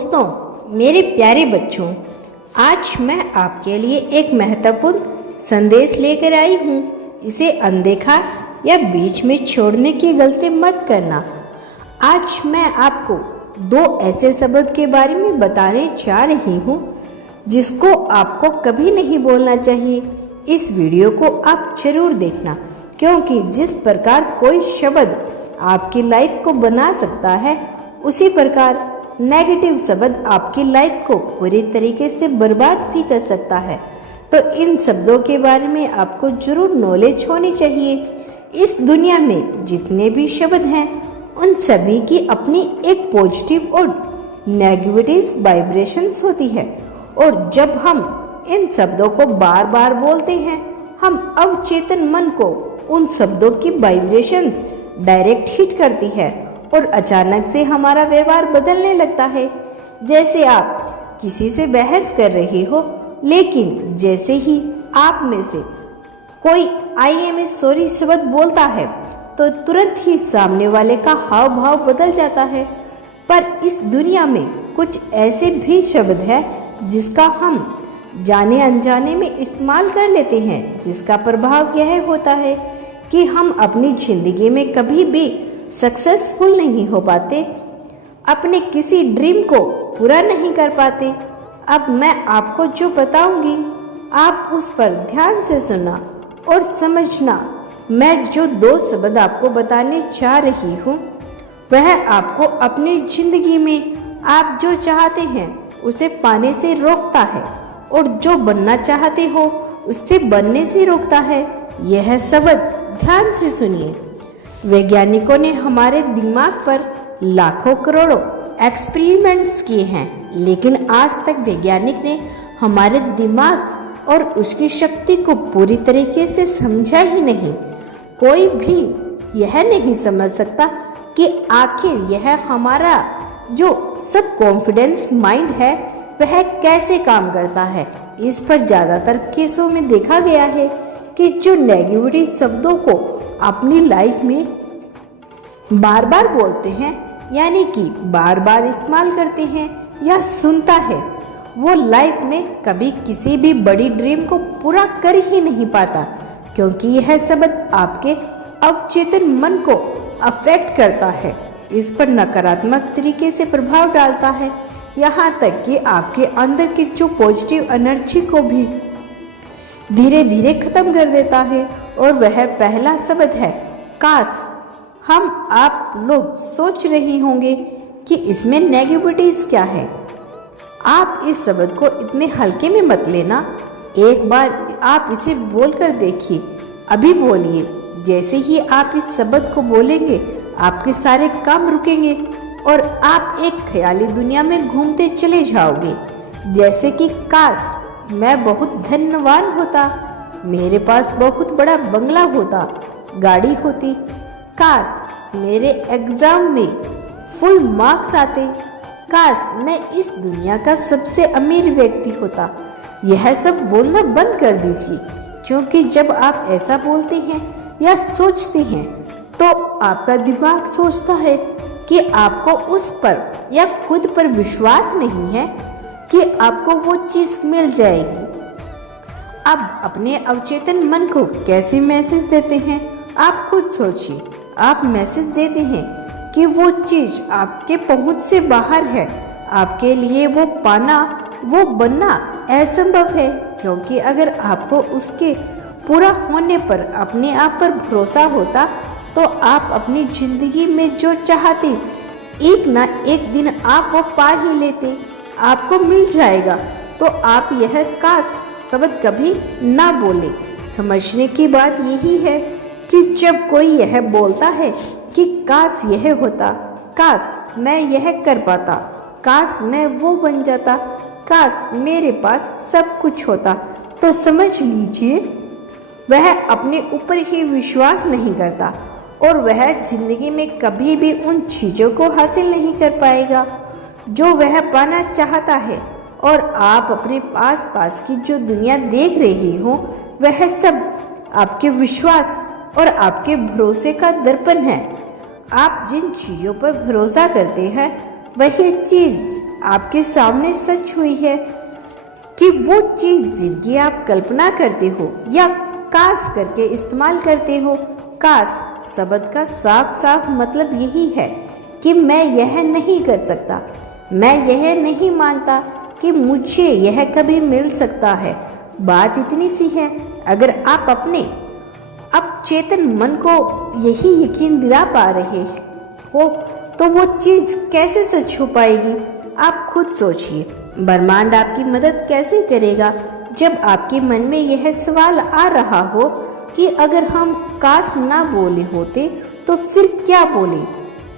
दोस्तों, मेरे प्यारे बच्चों, आज मैं आपके लिए एक महत्वपूर्ण संदेश लेकर आई हूँ। इसे अनदेखा या बीच में छोड़ने की गलती मत करना। आज मैं आपको दो ऐसे शब्द के बारे में बताने जा रही हूँ जिसको आपको कभी नहीं बोलना चाहिए। इस वीडियो को आप जरूर देखना, क्योंकि जिस प्रकार कोई शब्द आपकी लाइफ को बना सकता है, उसी प्रकार नेगेटिव शब्द आपकी लाइफ को पूरी तरीके से बर्बाद भी कर सकता है। तो इन शब्दों के बारे में आपको जरूर नॉलेज होनी चाहिए। इस दुनिया में जितने भी शब्द हैं, उन सभी की अपनी एक पॉजिटिव और नेगेटिव वाइब्रेशंस होती है, और जब हम इन शब्दों को बार बार बोलते हैं, हम अवचेतन मन को उन शब्दों की वाइब्रेशंस डायरेक्ट हिट करती है और अचानक से हमारा व्यवहार बदलने लगता है। जैसे आप किसी से बहस कर रहे हो, लेकिन जैसे ही आप में से कोई आई एम सॉरी शब्द बोलता है, तो तुरंत ही सामने वाले का हाव भाव बदल जाता है। पर इस दुनिया में कुछ ऐसे भी शब्द है जिसका हम जाने अनजाने में इस्तेमाल कर लेते हैं, जिसका प्रभाव यह होता है कि हम अपनी जिंदगी में कभी भी सक्सेसफुल नहीं हो पाते, अपने किसी ड्रीम को पूरा नहीं कर पाते। अब मैं आपको जो बताऊंगी, आप उस पर ध्यान से सुनना और समझना। मैं जो दो शब्द आपको बताने जा रही हूँ, वह आपको अपनी जिंदगी में आप जो चाहते हैं उसे पाने से रोकता है, और जो बनना चाहते हो उससे बनने से रोकता है। यह शब्द ध्यान से सुनिए। वैज्ञानिकों ने हमारे दिमाग पर लाखों करोड़ों एक्सपेरिमेंट्स किए हैं, लेकिन आज तक वैज्ञानिक ने हमारे दिमाग और उसकी शक्ति को पूरी तरीके से समझा ही नहीं। कोई भी यह नहीं समझ सकता कि आखिर यह हमारा जो सब कॉन्फिडेंस माइंड है, वह कैसे काम करता है। इस पर ज़्यादातर केसों में देखा गया है कि जो नेगेटिव शब्दों को अपनी लाइफ में बार बार बोलते हैं, यानी कि बार बार इस्तेमाल करते हैं या सुनता है, वो लाइफ में कभी किसी भी बड़ी ड्रीम को पूरा कर ही नहीं पाता, क्योंकि यह शब्द आपके अवचेतन मन को अफेक्ट करता है। इस पर नकारात्मक तरीके से प्रभाव डालता है, यहाँ तक कि आपके अंदर की जो पॉजिटिव एनर्जी को भी धीरे धीरे खत्म कर देता है। और वह पहला शब्द है काश। आप लोग सोच रहे होंगे कि इसमें नेगेटिविटीज क्या है। आप इस शब्द को इतने हल्के में मत लेना। एक बार आप इसे बोलकर देखिए। अभी बोलिए। जैसे ही आप इस शब्द को बोलेंगे, आपके सारे काम रुकेंगे और आप एक ख्याली दुनिया में घूमते चले जाओगे। जैसे कि काश मैं बहुत धनवान होता, मेरे पास बहुत बड़ा बंगला होता, गाड़ी होती, काश मेरे एग्जाम में फुल मार्क्स आते, काश मैं इस दुनिया का सबसे अमीर व्यक्ति होता। यह सब बोलना बंद कर दीजिए, क्योंकि जब आप ऐसा बोलते हैं या सोचते हैं, तो आपका दिमाग सोचता है कि आपको उस पर या खुद पर विश्वास नहीं है कि आपको वो चीज़ मिल जाएगी। अब अपने अवचेतन मन को कैसे मैसेज देते हैं, आप खुद सोचिए। आप मैसेज देते हैं कि वो चीज़ आपके पहुंच से बाहर है। आपके लिए वो पाना, वो बनना असंभव है, क्योंकि अगर आपको उसके पूरा होने पर अपने आप पर भरोसा होता, तो आप अपनी जिंदगी में जो चाहते, एक ना एक दिन आप वो पा ही लेते, आपको मिल जाएगा। तो आप यह काश शब्द कभी ना बोले। समझने की बात यही है कि जब कोई यह बोलता है कि काश यह होता, काश मैं यह कर पाता, काश मैं वो बन जाता, काश मेरे पास सब कुछ होता, तो समझ लीजिए वह अपने ऊपर ही विश्वास नहीं करता, और वह जिंदगी में कभी भी उन चीज़ों को हासिल नहीं कर पाएगा जो वह पाना चाहता है। और आप अपने आस पास की जो दुनिया देख रही हो, वह सब आपके विश्वास और आपके भरोसे का दर्पण है। आप जिन चीज़ों पर भरोसा करते हैं, वही चीज आपके सामने सच हुई है कि वो चीज जिनकी आप कल्पना करते हो या काश करके इस्तेमाल करते हो। काश शब्द का साफ साफ मतलब यही है कि मैं यह नहीं कर सकता, मैं यह नहीं मानता कि मुझे यह कभी मिल सकता है। बात इतनी सी है, अगर आप अपने अब चेतन मन को यही यकीन दिला पा रहे हो तो वो चीज कैसे सच हो पाएगी? आप खुद सोचिए, ब्रह्मांड आपकी मदद कैसे करेगा जब आपके मन में यह सवाल आ रहा हो कि अगर हम काश ना बोले होते तो फिर क्या बोले,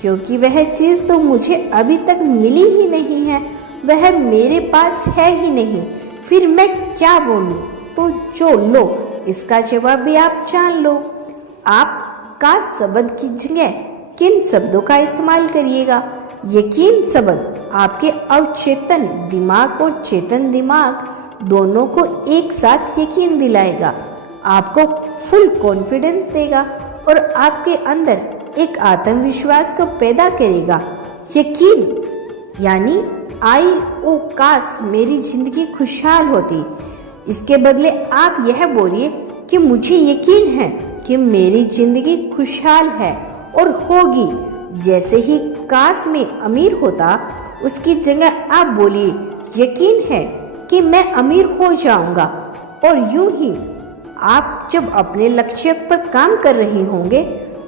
क्योंकि वह चीज तो मुझे अभी तक मिली ही नहीं है, वह मेरे पास है ही नहीं, फिर मैं क्या बोलूं? तो जो लो, इसका जवाब भी आप जान लो। आप काश शब्द की जगह किन शब्दों का इस्तेमाल करिएगा? यकीन शब्द आपके अवचेतन दिमाग और चेतन दिमाग दोनों को एक साथ यकीन दिलाएगा, आपको फुल कॉन्फिडेंस देगा और आपके अंदर एक आत्मविश्वास को पैदा करेगा। यकीन यानी आई ओ काश मेरी जिंदगी खुशहाल होती। इसके बदले आप यह बोलिए कि मुझे यकीन है कि मेरी जिंदगी खुशहाल है और होगी। जैसे ही काश में अमीर होता, उसकी जगह आप बोलिए यकीन है कि मैं अमीर हो जाऊंगा। और यूं ही आप जब अपने लक्ष्य पर काम कर रहे होंगे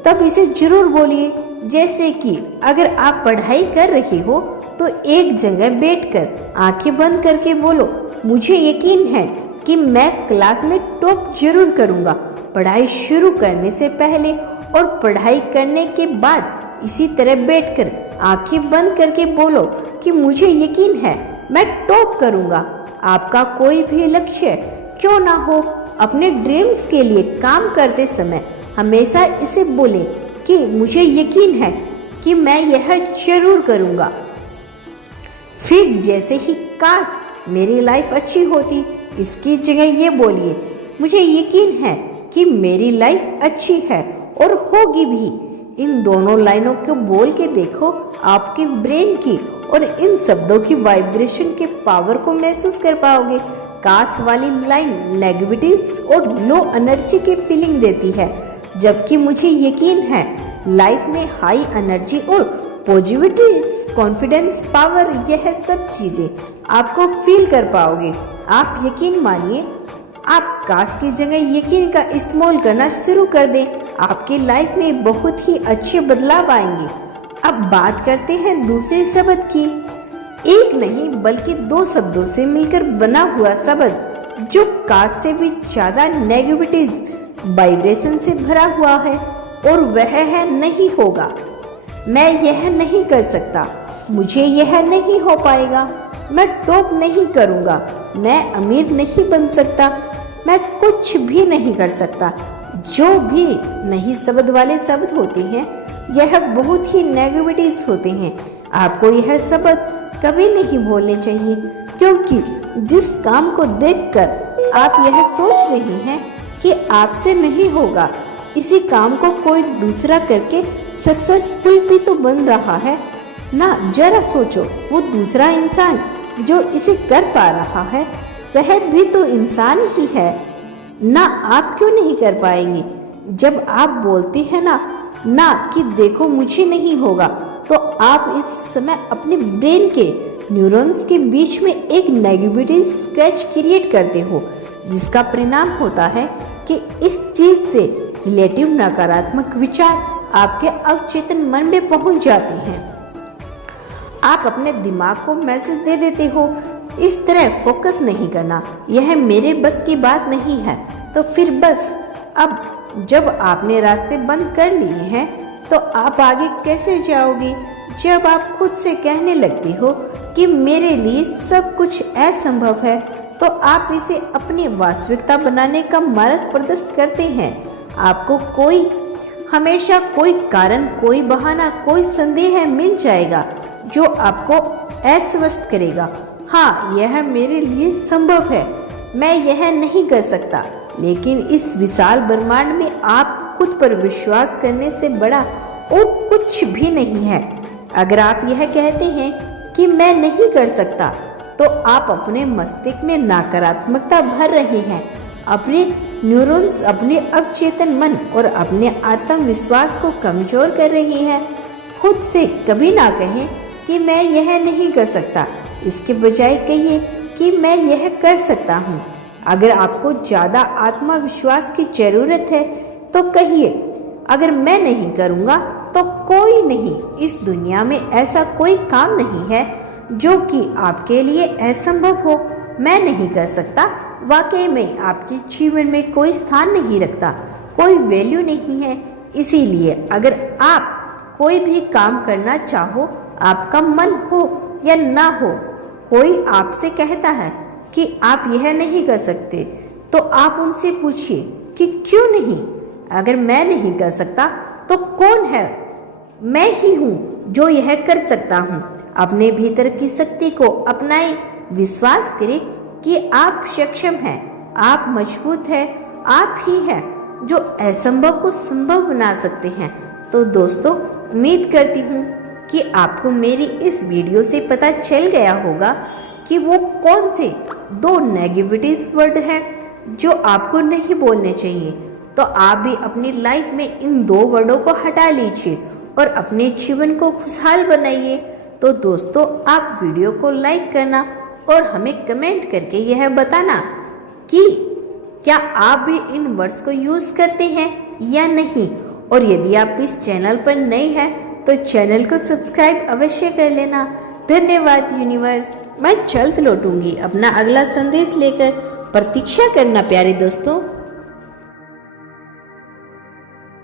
तब इसे जरूर बोलिए। जैसे कि अगर आप पढ़ाई कर रहे हो तो एक जगह बैठकर आंखें बंद करके बोलो मुझे यकीन है कि मैं क्लास में टॉप जरूर करूंगा। पढ़ाई शुरू करने से पहले और पढ़ाई करने के बाद इसी तरह बैठकर आंखें बंद करके बोलो कि मुझे यकीन है मैं टॉप करूंगा। आपका कोई भी लक्ष्य क्यों ना हो, अपने ड्रीम्स के लिए काम करते समय हमेशा इसे बोले कि मुझे यकीन है कि मैं यह जरूर करूंगा। फिर जैसे ही काश मेरी लाइफ अच्छी होती, इसकी जगह ये बोलिए मुझे यकीन है कि मेरी लाइफ अच्छी है और होगी भी। इन दोनों लाइनों को बोल के देखो, आपके ब्रेन की और इन शब्दों की वाइब्रेशन के पावर को महसूस कर पाओगे। काश वाली लाइन नेगेटिविटीज और लो एनर्जी की फीलिंग देती है, जबकि मुझे यकीन है लाइफ में हाई एनर्जी और पॉजिटिविटी, कॉन्फिडेंस, पावर, यह सब चीजें आपको फील कर पाओगे। आप यकीन मानिए, आप काश की जगह यकीन का इस्तेमाल करना शुरू कर दें, आपकी लाइफ में बहुत ही अच्छे बदलाव आएंगे। अब बात करते हैं दूसरे शब्द की। एक नहीं बल्कि दो शब्दों से मिलकर बना हुआ शब्द जो काश से भी ज्यादा नेगेटिविटीज वाइब्रेशन से भरा हुआ है, और वह है नहीं होगा। मैं यह नहीं कर सकता, मुझे यह नहीं हो पाएगा, मैं टॉप नहीं करूंगा, मैं अमीर नहीं बन सकता, मैं कुछ भी नहीं कर सकता। जो भी नहीं शब्द वाले शब्द होते हैं यह बहुत ही नेगेटिविटीज होते हैं। आपको यह शब्द कभी नहीं बोलने चाहिए, क्योंकि जिस काम को देखकर आप यह सोच रहे हैं कि आपसे नहीं होगा, इसी काम को कोई दूसरा करके सक्सेसफुल भी तो बन रहा है ना। जरा सोचो, वो दूसरा इंसान जो इसे कर पा रहा है वह भी तो इंसान ही है ना। आप क्यों नहीं कर पाएंगे? जब आप बोलते हैं ना कि देखो मुझे नहीं होगा, तो आप इस समय अपने ब्रेन के न्यूरॉन्स के बीच में एक नेगेटिविटी स्केच क्रिएट करते हो, जिसका परिणाम होता है कि इस चीज से रिलेटिव नकारात्मक विचार आपके अवचेतन मन में पहुंच जाते हैं। आप अपने दिमाग को मैसेज दे देते हो, इस तरह फोकस नहीं करना, यह मेरे बस की बात नहीं है। तो फिर बस अब जब आपने रास्ते बंद कर लिए हैं तो आप आगे कैसे जाओगे? जब आप खुद से कहने लगते हो कि मेरे लिए सब कुछ असंभव है, तो आप इसे अपनी वास्तविकता बनाने का मार्ग प्रशस्त करते हैं। आपको हमेशा कोई कारण, कोई बहाना, कोई संदेह मिल जाएगा जो आपको अस्वस्थ करेगा। हाँ, यह मेरे लिए संभव है, मैं यह नहीं कर सकता। लेकिन इस विशाल ब्रह्मांड में आप खुद पर विश्वास करने से बड़ा और कुछ भी नहीं है। अगर आप यह कहते हैं कि मैं नहीं कर सकता, तो आप अपने मस्तिष्क में नकारात्मकता भर रहे हैं। अपने न्यूरॉन्स, अपने अवचेतन मन और अपने आत्मविश्वास को कमजोर कर रही है। खुद से कभी ना कहें कि मैं यह नहीं कर सकता, इसके बजाय कहिए कि मैं यह कर सकता हूँ। अगर आपको ज़्यादा आत्मविश्वास की ज़रूरत है तो कहिए, अगर मैं नहीं करूँगा तो कोई नहीं, इस दुनिया में ऐसा कोई काम नहीं है जो कि आपके लिए असंभव हो। मैं नहीं कर सकता वाकई में आपके जीवन में कोई स्थान नहीं रखता, कोई वैल्यू नहीं है। इसीलिए अगर आप कोई भी काम करना चाहो, आपका मन हो या ना हो, कोई आपसे कहता है कि आप यह नहीं कर सकते, तो आप उनसे पूछिए कि क्यों नहीं। अगर मैं नहीं कर सकता तो कौन है? मैं ही हूँ जो यह कर सकता हूँ। अपने भीतर की शक्ति को अपनाएं, विश्वास करें कि आप सक्षम हैं, आप मजबूत हैं, आप ही हैं जो असंभव को संभव बना सकते हैं। तो दोस्तों, उम्मीद करती हूँ कि आपको मेरी इस वीडियो से पता चल गया होगा कि वो कौन से 2 नेगेटिव वर्ड हैं जो आपको नहीं बोलने चाहिए। तो आप भी अपनी लाइफ में इन 2 वर्डों को हटा लीजिए और अपने जीवन को खुशहाल बनाइए। तो दोस्तों, आप वीडियो को लाइक करना और हमें कमेंट करके यह बताना कि क्या आप भी इन वर्ड्स को यूज़ करते हैं या नहीं। और यदि आप इस चैनल पर नए हैं तो चैनल को सब्सक्राइब अवश्य कर लेना। धन्यवाद यूनिवर्स। मैं जल्द लौटूंगी अपना अगला संदेश लेकर। प्रतीक्षा करना प्यारे दोस्तों।